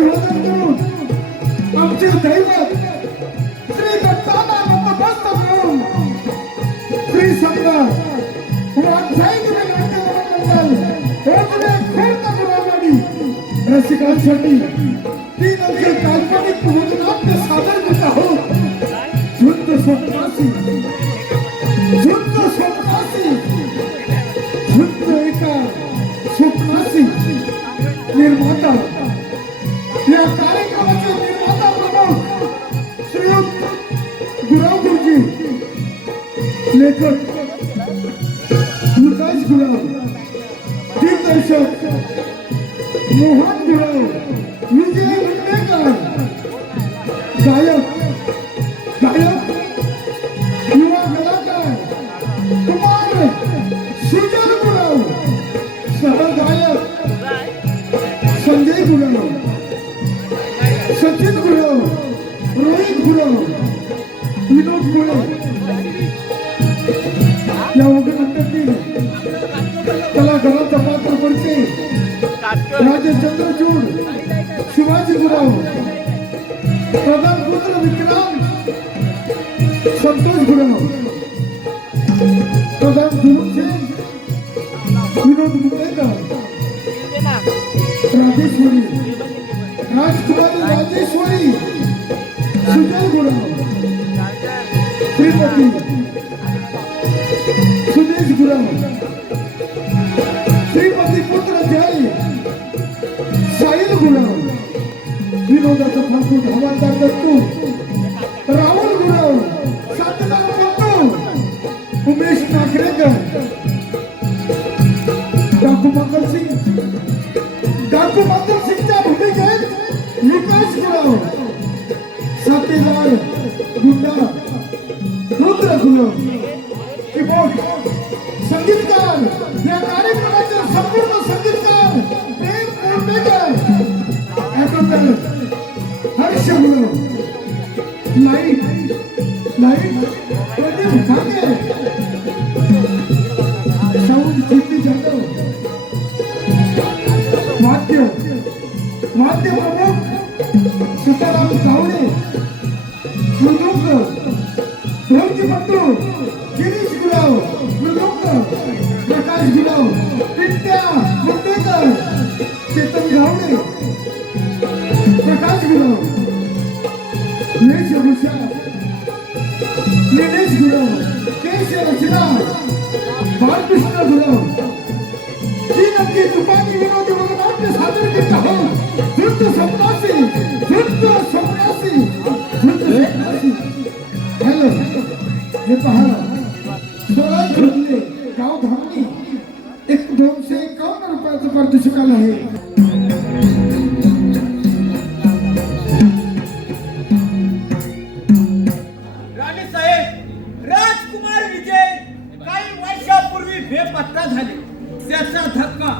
अभिवादन करून आमचे दैवत श्री दत्ताना नतमस्तक होऊन श्री संत वात्सायनी नाट्य मंडळ ओगले खोट गुरुवाडी रसिकांसाठी तीन अंकी काल्पनिक नाट्य सादर करत आहोत. झुंज स्वप्नासी झुंज स्वप्नासी झुंज एका स्वप्नासी निर्माता या कार्यक्रमाचे निर्माता प्रमुख श्रीयुत गुराव गुरुजी, लेखक विकास गुराव, दिग्दर्शक मोहन गुराव, विजय मुंडेकर, गायक युवा कलाकार कुमार सुजल गुराव, सहगायक संजय गुराव, सचिन गुराव, रोहित गुराव, विनोद गुराव या वगैरे कलाकारांचा पात्र परिचय राजे चंद्रचूड, शिवाजी गुराव, प्रधान पुत्र विक्रम संतोष गुराव, प्रधान गुरुसिंग विनोद मुंडेकर, राजेश्वरी राजकुमारी राजेश्वरी सुजय गुराव, श्रीपती सुदेश गुराव, श्रीपती पुत्र जय साहिल गुराव, विनोदाचा ठाकूर हवालदार दत्तू, राहुल गुराव, शांतलाल बंधू, उमेश नागरेकर, डाकू मंगल सिंगच्या भूमिकेत विकास गुराव, साथीदार गुंडा रुद्र गुराव, कीबोर्ड संगीतकार या कार्यक्रमाचे संपूर्ण संगीतकार प्रेम कोंडेकर, ॲटोमॅन हर्ष गुराव, लाईट प्रदीप ठाके, साऊंड कीर्ती जाधव, वाद्य प्रमुख सीताराम कावडे, मृदुंग ढोलकी बंधू गिरीश गुराव, मृदुंग प्रकाश गुराव, पिंट्या मुंडेकर, चेतन गावडे, प्रकाश गुराव, वेशभूषा निलेश गुराव, केश रचना बालकृष्ण गुराव, तीन अंकी तुपानी विनोदी नाट्य सादर करत आहोत. झुंज स्वप्नासी हॅलो हे पहा, 16 जुलै गाव धामणी 251 रुपयाचं पारितोषिक आलं आहे. राणीसाहेब, राजकुमार विजय काही वर्षापूर्वी बेपत्ता झाले. त्याचा धक्का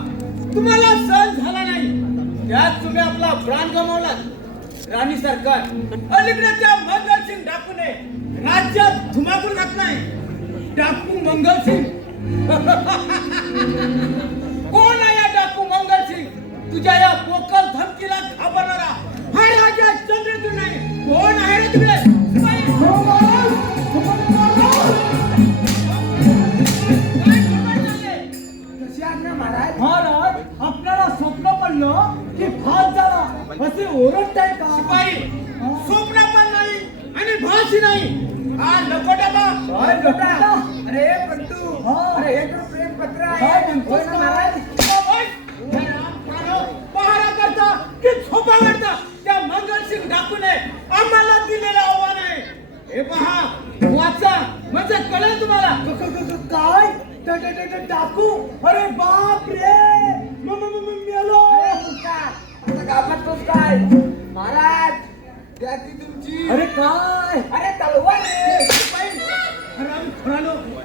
तुम्हाला सहन झाला नाही. त्यात तुम्ही आपला प्राण गमावला. राणी सरकार, अलीकडे त्या मंगलसिंग डाकूने राज्यात धुमाकूळ घातलाय. डाकू मंगलसिंग कोण आहे या डाकू मंगलसिंग? तुझ्या या पोकल धमकीला घाबरणारा हा राजा चंद्रचूड नाही. कोण आहे रे तुझे? महाराज, आपल्याला स्वप्न पडलं की भात झाला असे ओरडताय का? शिपाई, स्वप्न पण नाही आणि भाषी नाही. हा लकोटा बा. अरे पंतू, अरे हे तर प्रेम पत्र आहे. महाराज पहारा करता की झोपा काढता त्या मंगलसिंग डाकूने आम्हाला दिलेलं आव्हान आहे. हे पहा, वाचा म्हणजे कळेल तुम्हाला. काय डाकू? अरे बाप रे, मेलो. आता घाबरतोस काय महाराज? त्याची तुमची अरे काय? अरे तलवार रे.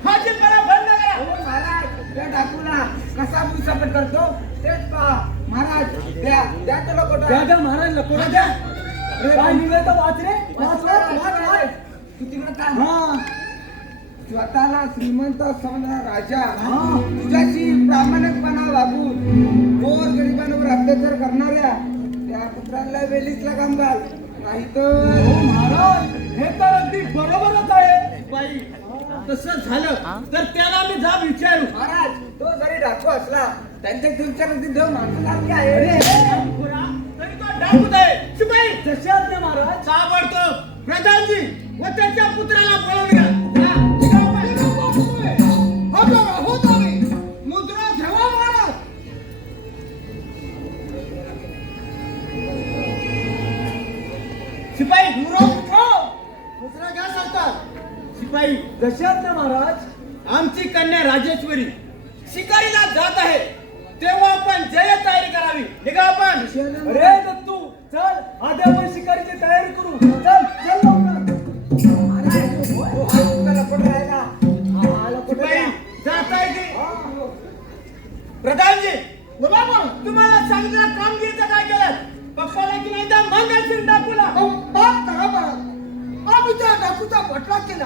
हा जे करा बंद करा. हो महाराज, त्या डाकूला कसा भूसापट करतो तेच पहा महाराज. द्या त्याला कोटा. द्या महाराज, लकोटा द्या. काय निघालं तर वाच रे, वाच. तू तिकडे काय? हा, स्वतःला श्रीमंत असणारा राजा तुझ्याशी प्रामाणिकपणा वागून गोर गरिबांवर अत्याचार करणाऱ्या त्या पुत्रांना वेलीसला काम घाल नाही तर हो महाराज, हे तर अगदी बरोबरच आहे. बाई तसं झालं तर त्याला मी जा विचारू. महाराज तो जरी डाकू असला त्यांच्या तुमच्यामध्ये दोन माणसासारखे आहे. अरे पुरा, तरी तो डाकूच आहे. शिपाई जसे आज्ञा महाराज. ताबडतोब प्रधानजी व त्याच्या पुत्राला बोलावून घ्या. जा, निघा बाई. होत आम्ही मुद्रा ठेवा महाराज. शिपाई मुद्रा घ्या सरकार. शिपाई, जसे आज्ञा महाराज. आमची कन्या राजेश्वरी शिकारीला जात आहे, तेव्हा आपण जय तयारी करावी. निघा आपण. अरे दत्तू चल, आधी आपण शिकारीची तयारी करू. चल चल लवकर. महाराज तो हा तुमचा लपट राहिला. हा लपट शिपाई राहिला. जात आहे की प्रधानजी बोला मग. तुम्हाला सांगितलं कामगिरीचं काय केलं? पप्पाला की नाही तर मंगलसिंग डाकूला. बाप करा महाराज. आम्ही त्या डाकूचा बटला केला,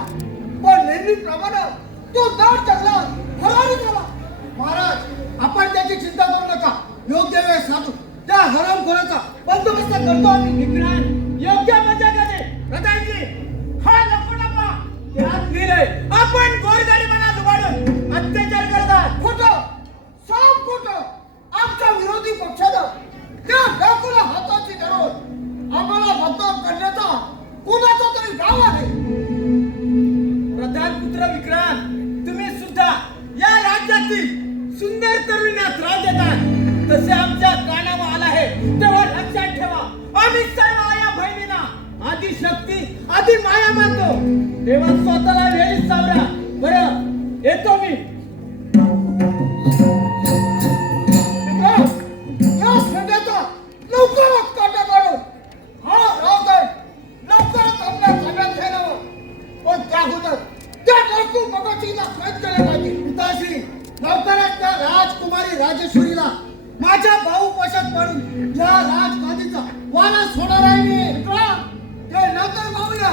पण नेहमीप्रमाणे तो दाट जंगलात फरारी झाला. महाराज आपण त्याची चिंता करू नका. योग्य वेळ साधू त्या हरामखोराचा बंदोबस्त करतो आम्ही. विक्रांत योग्य मजा करे. प्रधानजी हा लफडा पहा, त्यात लिहिलंय आपण गोरगरिबांना लुबाडून अत्याचार करतात. खोटं, साफ खोटं. आमच्या विरोधी पक्षानं त्या डाकूला हाताची धरून आम्हाला बदनाम करण्याचा कोणाचा तरी डाव आहे. प्रधान पुत्र विक्रांत, तुम्ही सुद्धा या राज्यातील सुंदर तरुणात राज देतात. तसे आमच्या कानावर आला आहे तेव्हा लक्षात ठेवा, आम्ही सर्व आया बहिणींना आधी शक्ती आधी माया मानतो. तेव्हा स्वतःला वेळीच सावरा. बरं येतो मी. या खेड्याचा लवकरच काटा काढून हा रावसाहेब लवकरच आपल्या ताब्यात घ्यायला. पण त्या अगोदर त्या डाकू भगतसिंगला कैद केले पाहिजे. पिताश्री लवकरच त्या राजकुमारी राजेश्वरीला माझ्या भाऊ वशात पाडून या राजगादीचा वारस होणार आहे मी. ते नंतर पाहूया.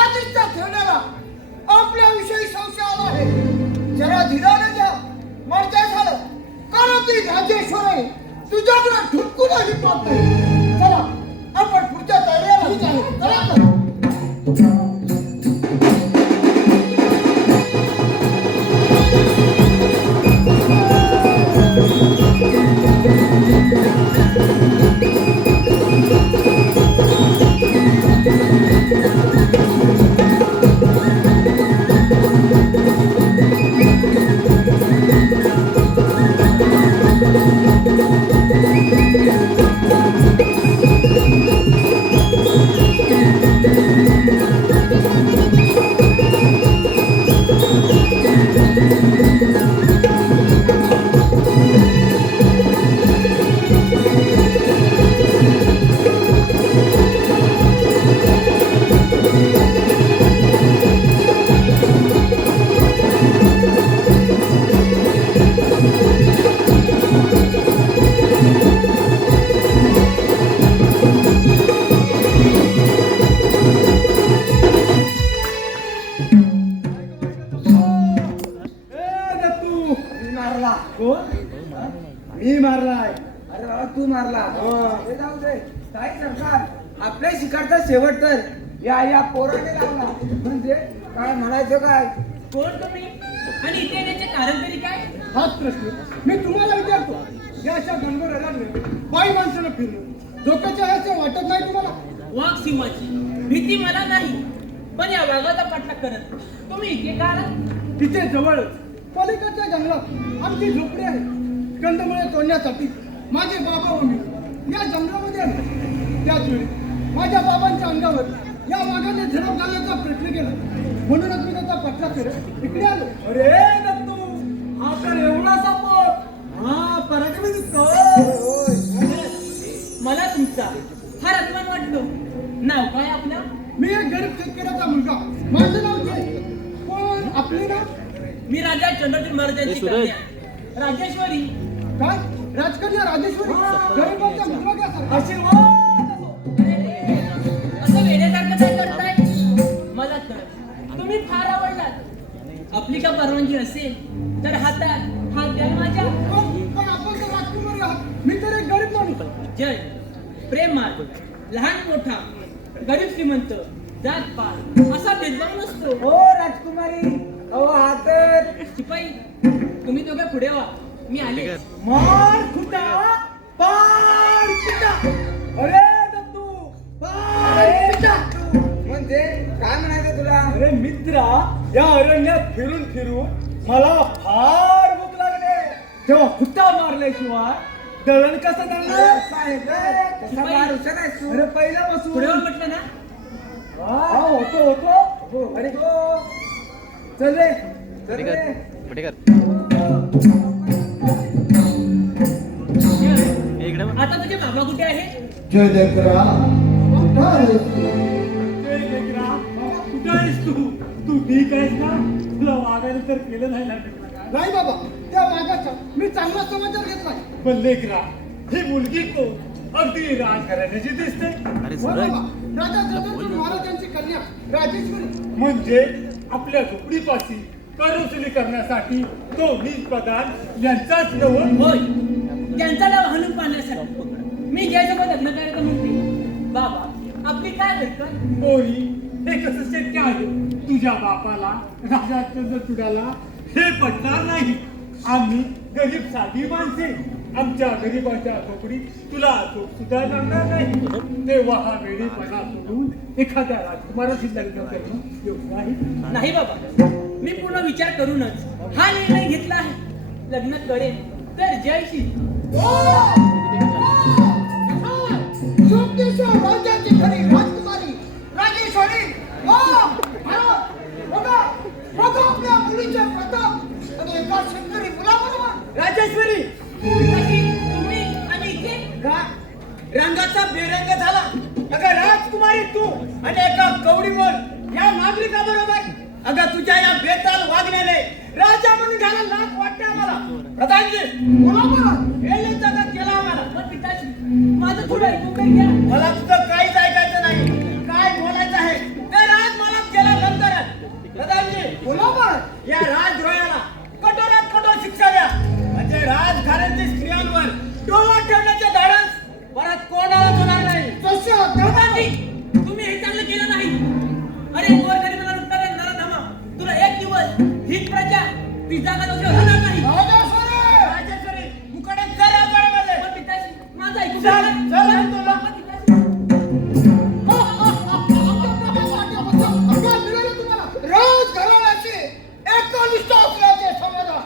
आधीच त्या खेळण्याला आपल्याविषयी संशय आला आहे. जरा धीराने घ्या. म्हणजे झालं कारण ती राजेश्वर आहे. तुझ्याकडे ढुकूनही पाहत नाही. चला आपण पुढच्या तयारीला चला तर. मारला. मी मारलाय. अरे बाबा तू मारला. हे जाऊ दे. काय सरकार आपल्या शिकारचा शेवट तर या पोराने लावला. म्हणजे काय म्हणायचं काय? कोण तुम्ही आणि इथे येण्याचे कारण तरी काय? हाच प्रश्न मी तुम्हाला विचारतो. या अशा गणगोर रडाने बाई माणसाला फिरलो डोक्याच्या ह्याचं वाटत नाही तुम्हाला? वाघ सिंहाची भीती मला नाही, पण या वाघाचा पाठलाग करत तुम्ही इथे का आलात? तिथे जवळच पलीकडच्या जंगलात आमची झोपडी आहे. कंदमुळे तोडण्यासाठी माझे बाबा व मी या जंगलामध्ये आलो. त्याच वेळी माझ्या बाबांच्या अंगावर या वाघाने झडप घालण्याचा प्रयत्न केला. म्हणूनच मी त्याचा पट्टा करत इकडे आलो. अरे दत्तू हा तर एवढा सापट. हा पराक्रमी दिसतो. मला तुमचा फार अभिमान वाटतो. नाव काय आपलं? मी एक गरीब शेतकऱ्याचा मुलगा. माझं नाव जय. पण आपले नाव मी राजा चंद्रजूत महाराजांची कन्या राजेश्वरी. काय? राजकन्या राजेश्वरी. गरीबांच्या मुलगा आशीर्वाद असो. असं वेड्यासारखं काय करताय? मला तर तुम्ही फार आवडलात. आपली का परवानगी असेल तर हातात हात द्या माझ्या. पण आपण तर राजकुमारी आहात. मी तर एक गरीब माणूस. जय प्रेमात लहान मोठा गरीब श्रीमंत जात पात असा भेदभाव नसतो. हो राजकुमारी, अहो हा तर शिपाई तुम्ही दोघे पुढे व्हा, मी आले. मार खुटा पार पिटा. अरे दत्तू पार पिटा. म्हणजे काय म्हणायचं तुला? अरे मित्रा, या अरण्यात फिरून फिरून मला फार भूक लागले. तेव्हा खुट्टा मारल्याशिवाय दळण कसं दळणार? साहेब कसा मार हुशार आहेस तू. अरे पहिल्यापासून पुढे व्हा म्हटलं ना. हा, होतो. अरे चल रे. चल रे. आता तुझे बाबा कुठे आहे? जय लेकरा कुठं आहेस तू? ए, लेकरा, बाबा, कुठं आहेस तू? तू ठीक आहेस ना? तुला वागायला तर केलं नाही ना लेकरा काय? नाही बाबा, त्या वाघाचा मी चांगला समाचार घेतलाय. पण लेकरा, ही मुलगी को अगदी राजघराण्याची दिसते. हो बाबा, राजा जगदीश महाराजांची कन्या राजेश्वरी. म्हणजे आपल्या झोपडीपाशी करवसुली करण्यासाठी तो नीच प्रधान यांचाच नवं. होय, त्यांचा डाव हाणून पाहण्यासाठी मी ज्यासोबत लग्न करायचं म्हणते. बाबा आपली काय हरकत? पोरी, हे कसं शक्य आहे? तुझ्या बापाला राजा चंद्रचूडाला हे पटणार नाही. आम्ही गरीब साधी माणसे, आमच्या गरिबाच्या झोपडीत तुला झोप सुद्धा लागणार नाही. तेव्हा हा वेळीपणा सोडून एखाद्या राजकुमाराशी लग्न करणं योग्य आहे. नाही बाबा, मी पूर्ण विचार करूनच हा निर्णय घेतला आहे. लग्न करेन तर जयशी. जोगदेश्वर राज्याची खरी राजकुमारी राजेश्वरी. बघा आपल्या मुलीचे प्रताप आणि एका शेतकरी मुलाबरोबर. राजेश्वरी, तुम्ही आणि इथे का रंगाचा बेरंग झाला? अगं राजकुमारी तू आणि एका कवडीमोल या नागरिकाबरोबर. अगं तुझ्या या बेताल वागण्याने राजा म्हणून घ्यायला लाज वाटते आम्हाला. प्रधानजी, मुलाबरोबर हे जगात केला आम्हाला. पण पिताजी माझं थोडं ऐकून तर घ्या. मला तुझं काहीच ऐकायचं नाही. काय बोलायचं आहे ते राज मला केल्यानंतरच. प्रधानजी, मुलाबरोबर या राजद्रोहाला कठोरात कठोर शिक्षा द्या. म्हणजे राजघराण्याच्या स्त्रियांवर डोळा ठेवण्याचे धाडस परत कोणालाच होणार नाही. तसं पिताजी, तुम्ही हे चांगलं केलं नाही. अरे गोरगरिबाला लुटणारे नरधमा, तुला एक दिवस ही प्रजा ती जागा दोषी होणार नाही. राजेश्वरी. राजेश्वरी, मुकडे चल या गडामध्ये. पण पिताजी माझं ऐकून चल, घ्या. चल आणि तुला. पण पिताजी, काय मिळालं तुम्हाला? राजघराण्याची एकनिष्ठ असल्याचे समाधान.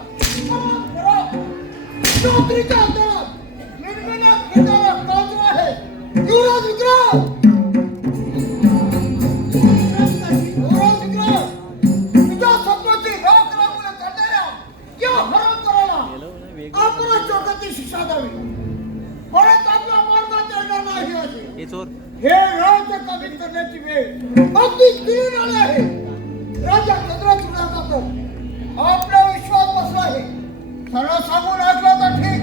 नोकरीच्या अंतरात निर्मिण्यात येणारा काजू आहे. युवराज विक्रम. युवराज विक्रम, तुझ्या स्वप्नाची राख रांगोळी करणाऱ्या या हरामखोराला आपण जगाची शिक्षा द्यावी. परत आपला मार्गात येणार नाही अशी. हे राज्य कमी करण्याची वेळ अगदी दिली आली आहे. राजा चंद्रचूडाचा तर आपला विश्वास बसला आहे. सरळ सांगून ऐकलं तर ठीक,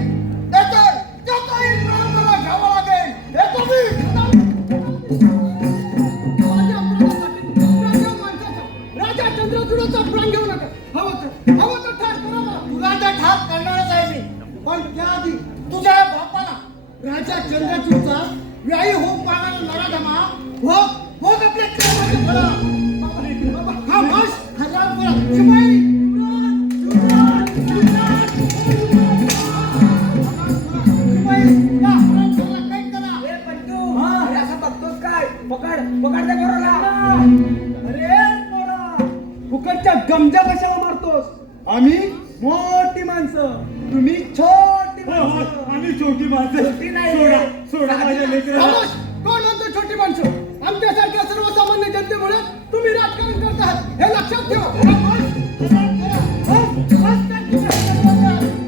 त्याचाही प्राण मला घ्यावा लागेल. हे तुम्ही माझ्या प्राणासाठी राजा माणसाचा, राजा चंद्रचूडाचा प्राण घेऊ नका. हवं तर ठार करा मला. तुला तर ठार करणारच आहे मी. पण त्याआधी तुझ्या बापाला राजा चंद्रचूडचा व्यायी होऊन पाहणारा नराधमा हो आपल्या प्रेमाचे फळा. हा बस हजार बोला. शिपाई, शिपाई, या हरामखोराला कैद करा. ए पंतू, अरे असं बघतोस काय? पकड त्या पोराला. अरे पोरा, फुकटच्या गमजा कशाला मारतोस? आम्ही मोठी माणसं, तुम्ही छोटी माणसं. आम्ही छोटी माणसं. छोटी नाही. सोडा माझ्या लेकराला. खामोश. कोण म्हणतो छोटी माणसं? आमच्यासारख्या सर्वसामान्य जनतेमुळे तुम्ही राजकारण करतात हे लक्षात ठेवा.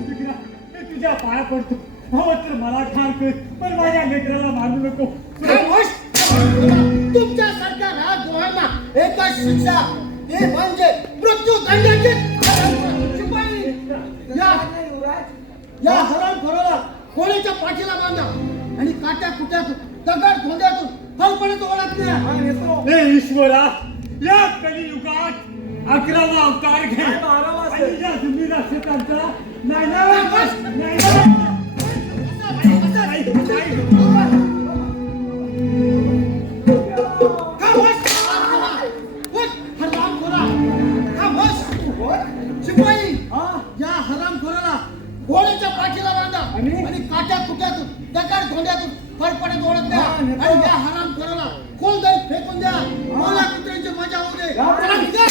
लेकरा, मी तुझ्या पाया पडतो. हवं तर मला ठार कर, पण माझ्या लेकराला मारू नको. खामोश. तुमच्यासारख्या राजद्रोहांना एकच शिक्षा, ती म्हणजे मृत्यूदंडाची. शिपाई, या हरामखोराला कोळीच्या पाठीला बांधा आणि काट्या कुट्यातून दगड धोंड्यातून फलपणे ओळख द्या. हे ईश्वरा, या कलियुगात 11वा अवतार घे आणि या तुम्ही राक्षसांचा नाही. घोड्याच्या पाठीला बांधा आणि? आणि काट्या कुट्यातून दगड धोंड्यातून फडफडत ओढत द्या हा, नेतो. आणि त्या हराम खोराला खोल दरीत फेकून द्या मला कुत्र्याची मजा होऊ दे या. चला, निघा.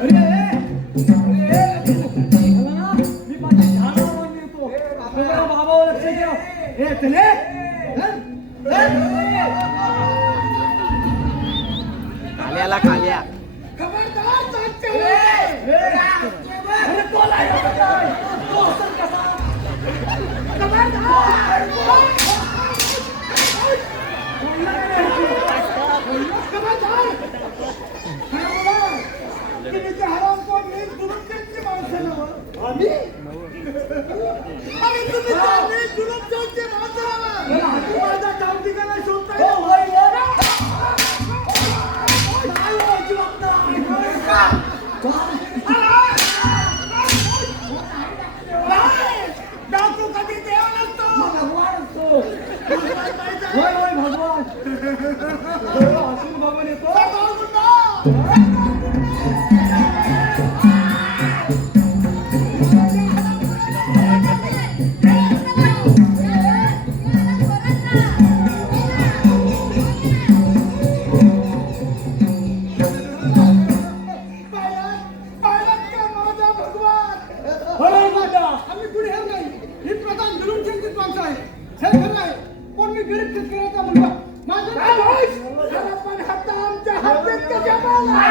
अरे चला ना, मी माझ्या झाडावर येतो. सगळं बाबावर लक्ष ठेव. ए, चले. काल्याला काल्या खबरदार जागच्या ए, वेळेस. अरे तो नाही होत काय? तो असेल कसा? तुम्ही ते हरामखोर नीट दुरुस्तीची माणसं नव्ह. आम्ही? आणि तुम्ही त्या नीट दुरुस्तीची माणसं नव्ह. मला हाती माझा चावडीकाला शोधताय हो, ना? होय, नाही व्हायची बात नाही. नाही. डाकू कधी देव नसतो. भगवान असतो. काय पाहिजे? होय होय भगवान हसून बघून येतो. सरदार गुंडा. पाहिलात का माझा भगवान? होय माझा. आम्ही कुणी हे नाही. ही प्रधान जुलूमचिंतित माणसं आहे. हे खरं आहे. पण मी गरीब शेतकऱ्याचा मुलगा. माझं नाव आहे. खरं पण हप्ता आमच्या हप्त्यात कशा मारला?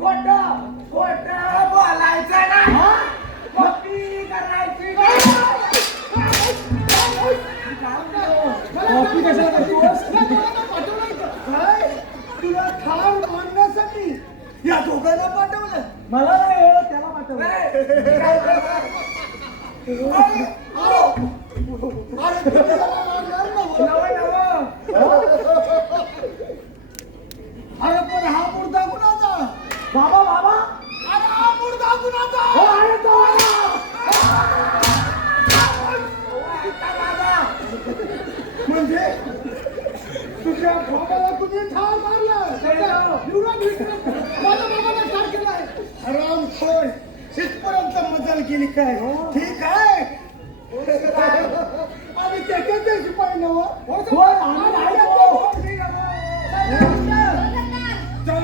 खोटं खोटं बोलायचं नाही. कॉपी करायची नाही. कॉपी कशाला करतोस? काय? तुला ठार मारण्यासाठी या दोघांना पाठवलं. मला नाही हो, त्याला पाठव. अरे तुम्ही त्याला मारणार नव्हं. अरे पण हा मुर्दा कुणाचा? बाबा बाबा अरे हा मुर्दा कुणाचा? हो आहे तो. म्हणजे तुझ्या बाबाला कुणी ठार मारलं? युवराज विक्रम माझ्या बाबाला ठार केलाय. हरामखोर इथपर्यंत मजल केली काय? ठीक आहे. आणि त्याच्याचे शिपाई नव्ह. होय, आम्ही नाही तो. चल,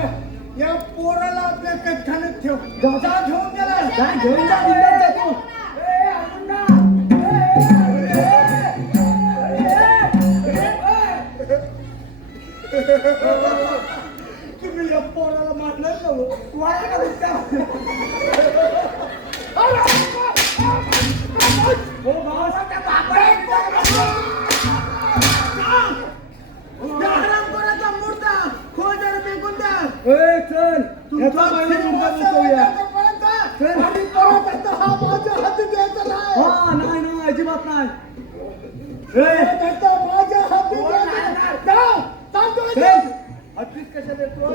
या पोराला आपल्या कथानत ठेव. जा. जा घेऊन गेला. जा, घेऊन जा, बिंदास जा तू. ए, अरुणा. तुम्ही या पोराला मारणार नव्ह. वाया का हो बाबासाहेब त्या या हरामखोराचा मुर्दा खोलवर फेकून द्या. ए, चल याचा महिना मुर्दा बसवूया. चल. आणि परत आता हा माझ्या हाती द्यायचा नाही. हा नाही नाही अजिबात नाही. परत आता माझ्या हाती द्यायचा नाही. जा, सांगतोय चल. ते. हत्तीच कशा देतो?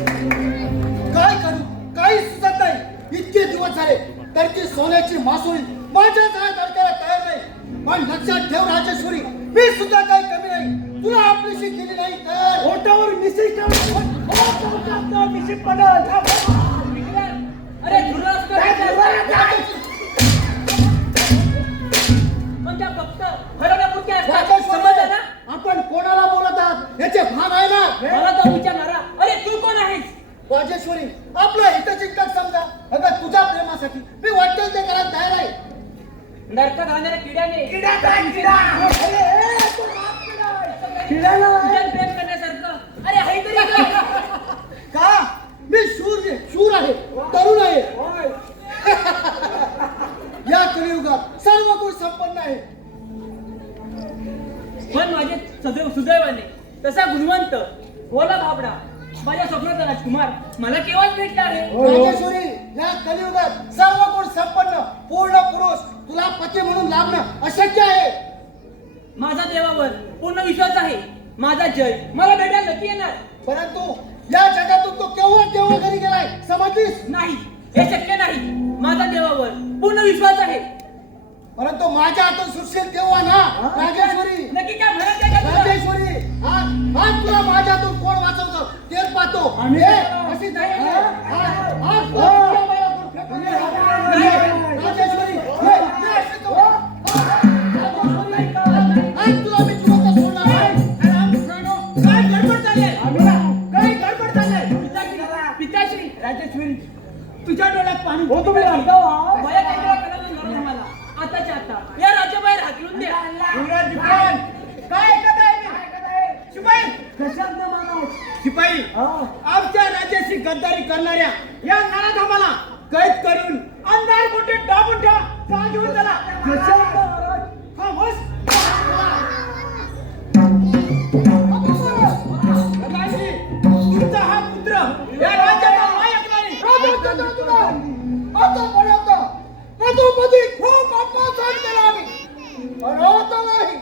काय करू काही सुचत नाही. इतके दिवस झाले तर ती सोन्याची मासोळी माझ्या काय अडकायला तयार नाही. पण लक्षात ठेव राजेश्वरी, मी सुद्धा काही कमी नाही. तुला आपलीशी केली नाही तर ओटावर मिसिक मिसिक पडल. अरे धुरळा पण त्या फक्त हरवण्यापुरती असतात. समजलं ना? आपण कोणाला बोलत आहात याचे भान आहे ना? मला तो विचारणारा अरे तू कोण आहेस? राजेश्वरी, आपलं हितचिंतक समजा. अगं तुझ्या प्रेमासाठी मी वाटेल ते करायला तयार आहे. नरकात घालणाऱ्या किड्याने किडा काय किडा? तुझ्यात प्रेम करण्यासारखं अरे आहे तरी काय? का? मी शूर आहे, तरुण आहे. या कलियुगात सर्व गुण संपन्न आहे. पण माझे सुदैवाने तसा गुणवंत ओला भाबडा माझ्या स्वप्नाचा राजकुमार मला केव्हाच भेटला रे. राजेश्वरी, या कलियुगात सर्व गुण संपन्न पूर्ण पुरुष तुला पती म्हणून लाभणं अशक्य आहे. माझा देवावर पूर्ण विश्वास आहे. माझा जय मला भेटायला नक्की येणार. परंतु या जगातून तो केव्हा केव्हा घरी गेलाय समजलीस? नाही, हे शक्य नाही. माझा देवावर पूर्ण विश्वास आहे. परंतु माझ्या हातून सुटशील तेव्हा ना राजेश्वरी, नक्की काय म्हणत आहे का तुला? राजेश्वरी, आज तुला माझ्या हातून कोण वाचवतो तेच पाहतो. आम्ही- हे, अशी नाही आहे. आज तुला माझ्या हातून फेकून दे. राजेश्वरी, हे, हे अशी करू. आज तुला मी जिवंत सोडणार नाही. काय गडबड चालली आहे? काही गडबड चाललंय. पिताश्री, राजेश्वरी तुझ्या डोळ्यात पाणी हो तुम्ही लागता वा माझ्या काहीतरी कळलं नाही मला. आताच्या आता या राज्याबाहेर हाकलून द्या. युवराज विक्रांत, काय ऐकत आहे मी? शिपाई, कशात न महाराज शिपाई, हा आमच्या राज्याशी गद्दारी करणाऱ्या या नराधमाला कैद करून अंधार कुठे डाबून ठेवा. जा घेऊन चला. कशात न महाराज खामोश. गदाजी, तुमचा हा पुत्र या राज्याचा नायक नाही. राजेश्वरी, तुला आतापर्यंत मधोमधी खूप अपमान सहन केला आम्ही. पण आता नाही.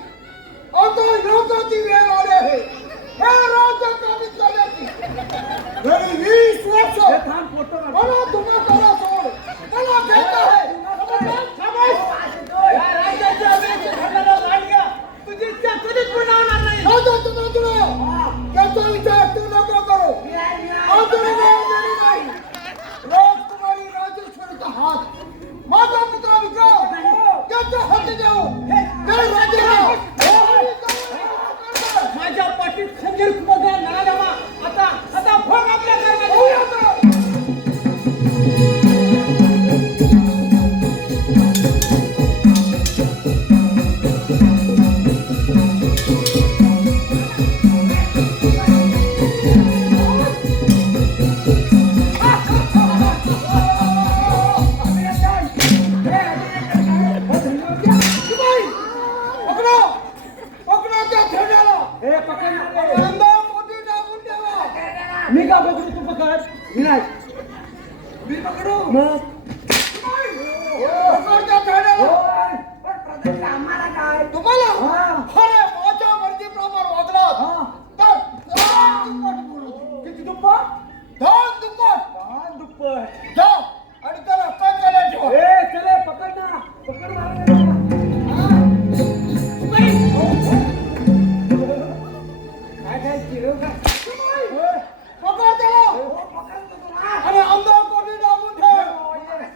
आता योगाची वेळ आली आहे. हे राज्य काबीज करण्याची. गेली 20 वर्ष हे थांब फोटो काढ. मला तुम्हाला सोड. मला भेट आहे. खामोश. या राज्याच्या अभिनेते घडलेला लाडक्या तुझी इच्छा कधीच पूर्ण होणार नाही. राजेश्वरी, तुला त्याचा विचार तू नको करू. अजूनही वेळ गेली नाही. राजकुमारी राजेश्वरीचा हात माझा पुत्र विक्रम त्याच्या हाती देऊ. हे राजेला माझ्या पाठीत खंजीर खुपसणारा नराधमा आता भोग आपल्या कर्माचा. शिपाई, पकडो पकडो त्या खेळण्याला. हे पकड ना रे. अंगावर मोठी टाकून ठेवा. मी का पकडू तू पकड मी नाही मी पकडू. मग पकड त्या खेळण्याला. होय. पण प्रधान आम्हाला काय तुम्हाला हा. अरे माझ्या मर्जीप्रमाणे वागलात हा. तर दोन दुप्पट बोलू. किती दुप्पट दोन दुप्पट. दोन दुप्पट जा आणि त्याला कंगाला ठेवा. ए चले पकड ना पकड मारायला. काय काय चिरव का पकड त्याला पकड तुला आणि अंगावर कोटी टाकून ठेव.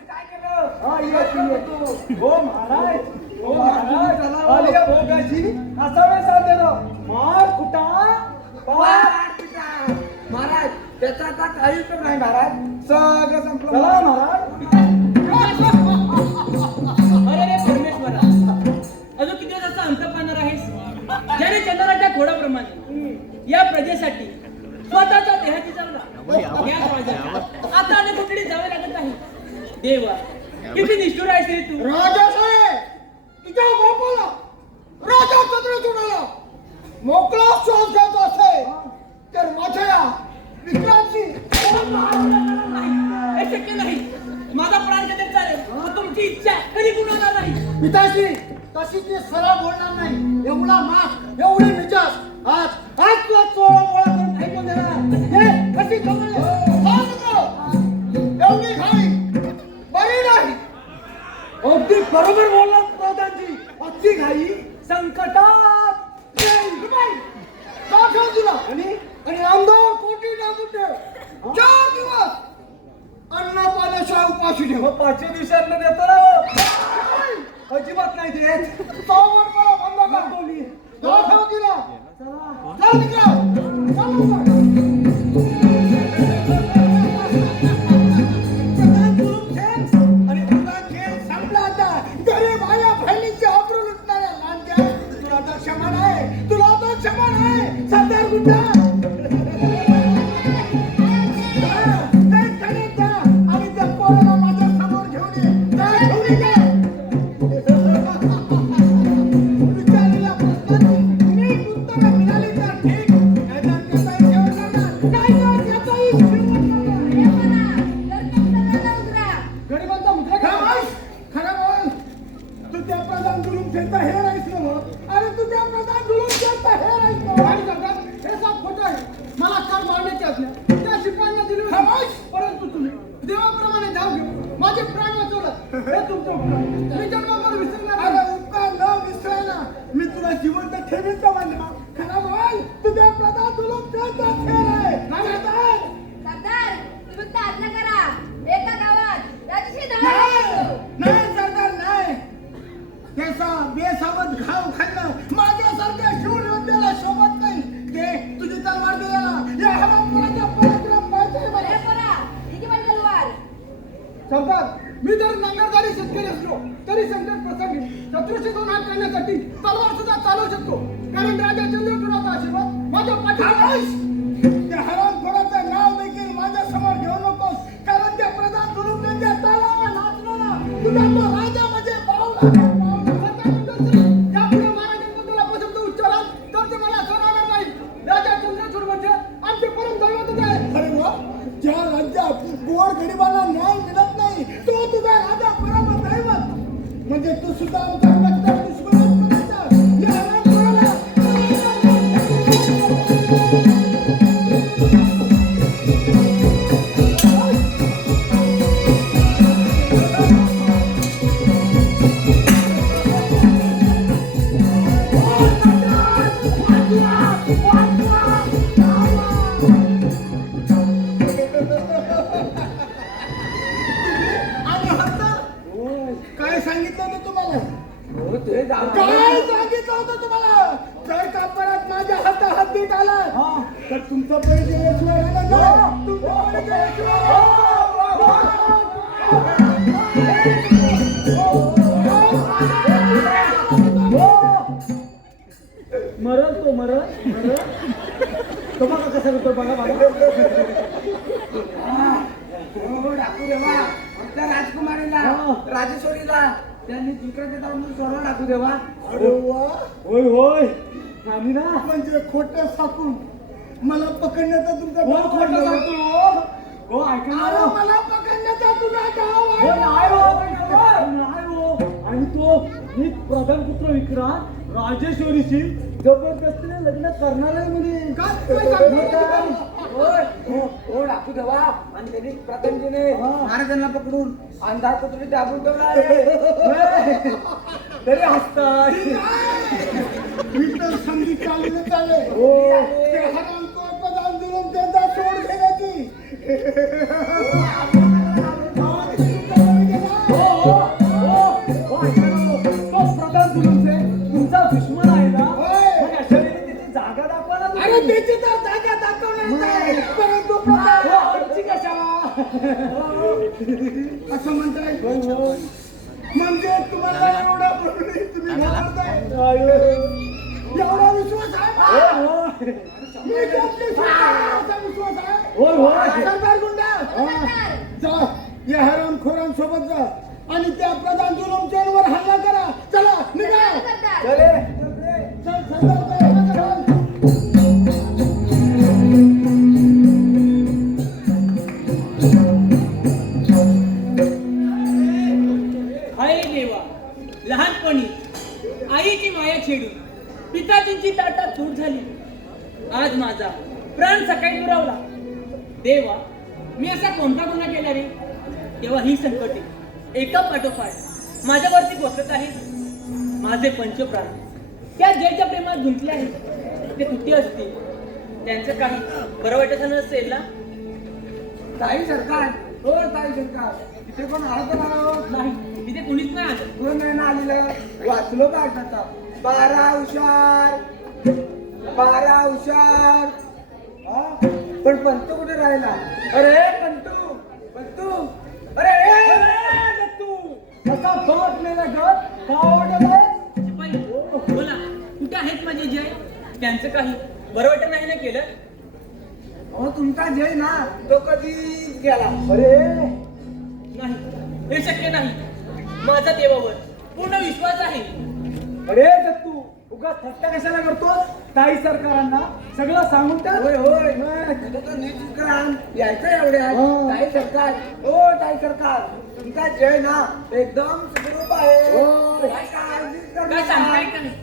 काय केलं हा ये तू हो महाराज हो महाराज आलिया भोगाची असावे साधेलो मार कुटा पार पिटा महाराज त्याचा आता काही उपयोग नाही महाराज सगळं संपलं चला महाराज अरे रे परमेश्वरा, अजून किती दिवस असं अंत पाहणार आहेस? ज्याने चंद्राच्या घोडाप्रमाणे या प्रजेसाठी स्वतःच्या देहाची जगला याच राजाला आता अनेक कुठे जावे लागत आहे. देवा, किती निष्ठुर आहेस रे तू. राजा साहेब, तिच्या बापाला राजा चंद्र जुडाला मोकळा श्वास घेत असे तर माझ्या या विक्रांतची हे शक्य नाही. माझा प्राण कधी चालेल पण तुमची इच्छा कधी गुणवणार नाही. पिताश्री, तशी ती सरळ बोलणार नाही. एवढा मास, एवढी मिजाज, आज आज तुला चोळा मोळा करून फेकून देणार. हे कशी जमले? एवढी घाई बरी नाही. अगदी बरोबर बोललात प्रधानजी अगदी घाई संकटात शिपाई, जा ठेव तुला. आणि अंगावर कोटी टाकून ठेव. 4 दिवस अन्न पाण्याशिवाय उपाशी ठेव. 5 दिवसांना देतो ना अजिबात नाही देत सावध मला बंद कर. बोली जा ठेव तिला. चला चल तिकडं. चल लवकर. आणि तुझा खेळ संपला आता. गरीब आया बहिणीची आबरू लुटणाऱ्या लांडग्या, तुला तर क्षमा नाही. तुला तर क्षमा नाही. सरदार गुंडा, आणि त्या पोराला माझ्या समोर घेऊन ये. जा, घेऊन ये ते. विचारलेल्या प्रश्नाची नीट उत्तरं मिळाली तर ठीक, नाहीतर ते पैसे हे तुमचं उपकार. मी जन्मावर विसरणार नाही. अरे उपकार न विसरायला मी तुला जिवंत ठेवीन का मांडला खरा बोल तुझ्या प्रदा तुला त्याचा खेळ आहे सरदार तुम्ही फक्त आज्ञा करा एका गावात याच्याशी दहा नाही सरदार नाही त्याचा बेसावध घाव खाल्लं माझ्यासारख्या शूर योद्ध्याला शोभत नाही ते तुझी तलवार दे याला या हवामानाचा पराक्रम माहिती आहे मला करा ठीक आहे तलवार सरदार मी जर नांगरदारी शेतकरी असलो तरी संकट प्रसंगी शत्रूशी दोन हात करण्यासाठी तलवार सुद्धा चालवू शकतो कारण राजा चंद्रपुराचा आशीर्वाद माझ्या पाठीशी त्या हरामखोराचं नाव देखील माझ्या समोर घेऊ नकोस कारण त्या प्रधान गुरुच्या तालावर नाचणारा तुझा तो राजा म्हणजे पावला यापुढे महाराजांबद्दल अपशब्द उच्चाराल तर ते मला सोडवणार नाही राजा चंद्रचूड म्हणजे आमचे परम दैवतच आहे. अरे वा ज्या राज्यात गोर गरिबांना न्याय मिळत नाही तो तुझा राजा परम दैवत म्हणजे तू सुद्धा आमचा कट्टर दुश्मन करायचा या हरामखोराला आणि हत्या काय सांगितलं होतं तुम्हाला हो ते जाऊ दे. काय सांगितलं होतं तुम्हाला जर का परत माझ्या हद्दीत आला तर तुमचं परिचय यशवर आहे ना तुमचं परिचय मरण तो मरण तुम्हाला कसं करतो बघा बघा हो डाकू देवा आमच्या राजकुमारीला राजेश्वरीला त्यांनी तिकडे जाऊन सोडला डाकू देवा. अरे वा होय होय आणि ना म्हणजे खोटं साकून मला पकडण्याचा तुमचा कोण डाव खोटं आहे. सांगतो हो ऐका ना अरे मला पकडण्याचा तुझा डाव हो आहे. नाही हो आणि तो मी प्रधानपुत्र विक्रांत राजेश्वरीशी जबरदस्तीने लग्न करणार आहे म्हणे काय सांगतो? होय हो डाकू देवा आणि त्यांनी प्रथमजीने महाराजांना पकडून अंधार पुत्री दाबून ठेवला आहे. तरी हसताय मी तर संधी चालू चालले हो ते हरामखोर प्रधान दिलून त्यांचा सोड घेण्याची तुमचा दुश्मन आहे ना होय. मग अशा वेळी त्याची जागा दाखवा ना तुम्ही. अरे त्याची तर जागा दाखवणार नाही परंतु प्रधान हो, आमची कशाला असं म्हणताय म्हणजे तुम्हाला एवढा बोलून तुम्ही घाबरताय एवढा विश्वास आहे होय, बा? होय. मी तुमची असा विश्वास आहे होय, होय. सरदार गुंडा जा या हरामखोरांसोबत जा आणि त्या प्रधान जुलूमचेंवर हल्ला करा चला निघा सरदार चले चल सरदार चल. हाय देवा लहानपणी आईची माया छेडून पिताजींची ताटात सूट झाली आज माझा प्राण सकाळी दुरावला देवा मी असा कोणता गुन्हा केला रे तेव्हा ही संकटे एका पाठोपाठ माझ्यावरती कोसळत आहेत माझे पंचप्राण त्या ज्याच्या प्रेमात गुंतले आहेत ते कुठे असतील त्यांचं काही बरं वाटत नसेल ना ताई सरकार हो ताई सरकार तिथे कोण आलं तर नाही तिथे कुणीच नाही आलं कोण नाही ना आलेलं वाचलो पाठाचा 12 हुशार 12 हुशार हा? पण पंतू कुठे राहिला अरे पंतू अरे तू कसा बाप मेला घर का वाटलंय शिपाई बोला कुठे आहेत माझे जय त्यांचं काही बरं वाटत नाही ना केलं हो तुमचा जय ना तो कधीच गेला अरे नाही हे शक्य नाही माझा देवावर पूर्ण विश्वास आहे अरे दत्तू उगा थट्टा कशाला करतो ताई सरकारांना सगळं सांगून टाक होय तुझं तर नीट विक्रांत यायचं एवढ्या हा. ताई सरकार हो ताई सरकार तुमचा जय ना एकदम सुखरूप आहे होय. काय काळजीच करू काय नका. सांगताय का नाही?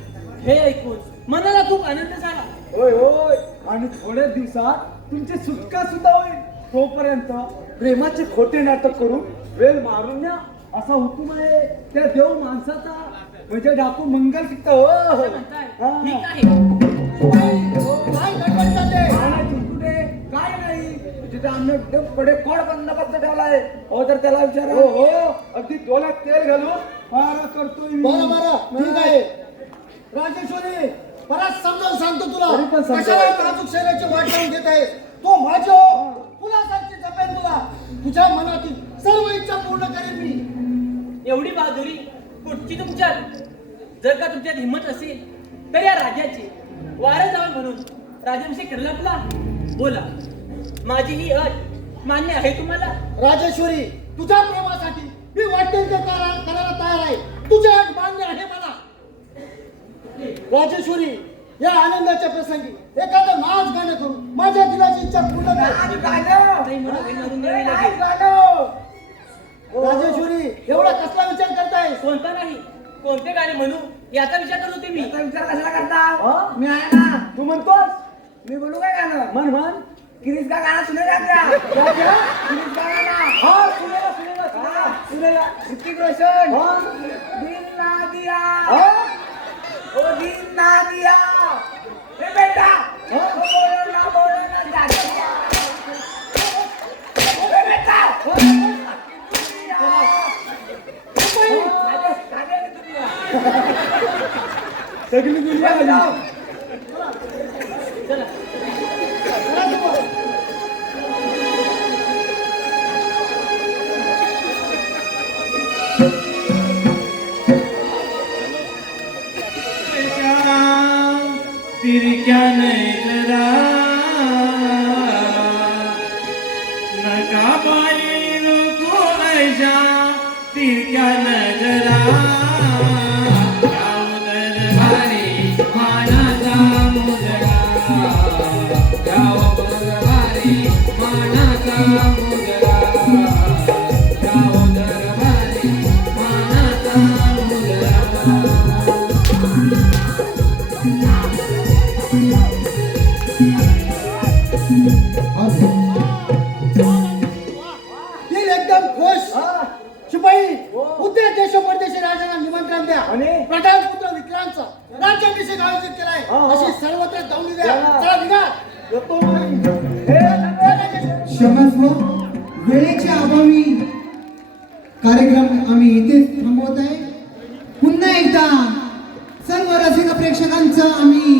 हे ऐकून मनाला खूप आनंद झाला होय होय आणि थोड्या दिवसात तुमची सुटका सुद्धा होईल तोपर्यंत प्रेमाचे खोटे नाटक करून वेळ मारून न्या असा हुकूम आहे त्या देव माणसाचा म्हणजे डाकू मंगल शिकता हो असं म्हणताय हा. ठीक आहे काय गडबड चालते काय चिंटूने काय नाही तिथे आम्ही एकदम कडेकोड बंदोबस्त ठेवलाय हो तर त्याला विचारा हो हो अगदी डोळ्यात तेल घालून फार करतोय मी. बरं बरं ठीक आहे राजेश्वरी परत समजावून सांगतो तुला तरी पण समजावं. कशाला नाजूक शरीराची वाट लावून घेत आहे तो माझी हो फुलासारखी जपेन तुला तुझ्या मनातील सर्व इच्छा पूर्ण करेन मी एवढी बहादुरी कुठची तुमच्यात जर का तुमच्यात हिंमत असेल तर या राजाची वारं जावं म्हणून राजाभिषेक करायला आपला बोला माझी ही अट मान्य आहे तुम्हाला राजेश्वरी तुझ्या प्रेमासाठी मी वाटेल ते करायला तयार आहे तुझे अट मान्य आहे मला राजेश्वरी या आनंदाच्या प्रसंगी एखादं नाच गाणं करू माझ्या दिलाची इच्छा पूर्ण कर नाच गाणं. काही म्हणून घरी मारून ए, द्यावी नाच लागेल गाणं. राजेश्वरी एवढा कसला विचार करताय कोणता नाही कोणते गाणे म्हणू याचा विचार करत होते मी याचा विचार कशाला करता हा? मी आहे ना तू म्हणतोस मी बोलू काय गाणं मन मन किरीस का गाणं सुनेगा क्या किरीस का गाणं हा सुनेला सुनेला सुनेला सुनेला ऋतिक रोशन हा? दिल ना दिया हा? ओ दिल ना दिया ए बेटा हा? बोलो ना जादू ए बेटा सगळी दुनिया आली. चला तिरक्या नाही जरा नका पायी नको ऐशा तिरक्या नजरा जाऊ दरबारी मानाचा मुजरा जाऊ दरबारी मानाचा मुजरा जाऊ दरबारी मानाचा मुजरा दिल एकदम खुश हा? शिपाई उद्या देश परदेशी राजाला निमंत्रण द्या आणि? प्रधानपुत्र विक्रांतचा राज्याभिषेक आयोजित केलाय हा, हा. अशी सर्वत्र दावणी द्या चला. चला निघा येतो मी. हे क्षमस्व वेळेच्या अभावी कार्यक्रम आम्ही इथेच थांबवत आहे पुन्हा एकदा सर्व रसिक प्रेक्षकांचं आम्ही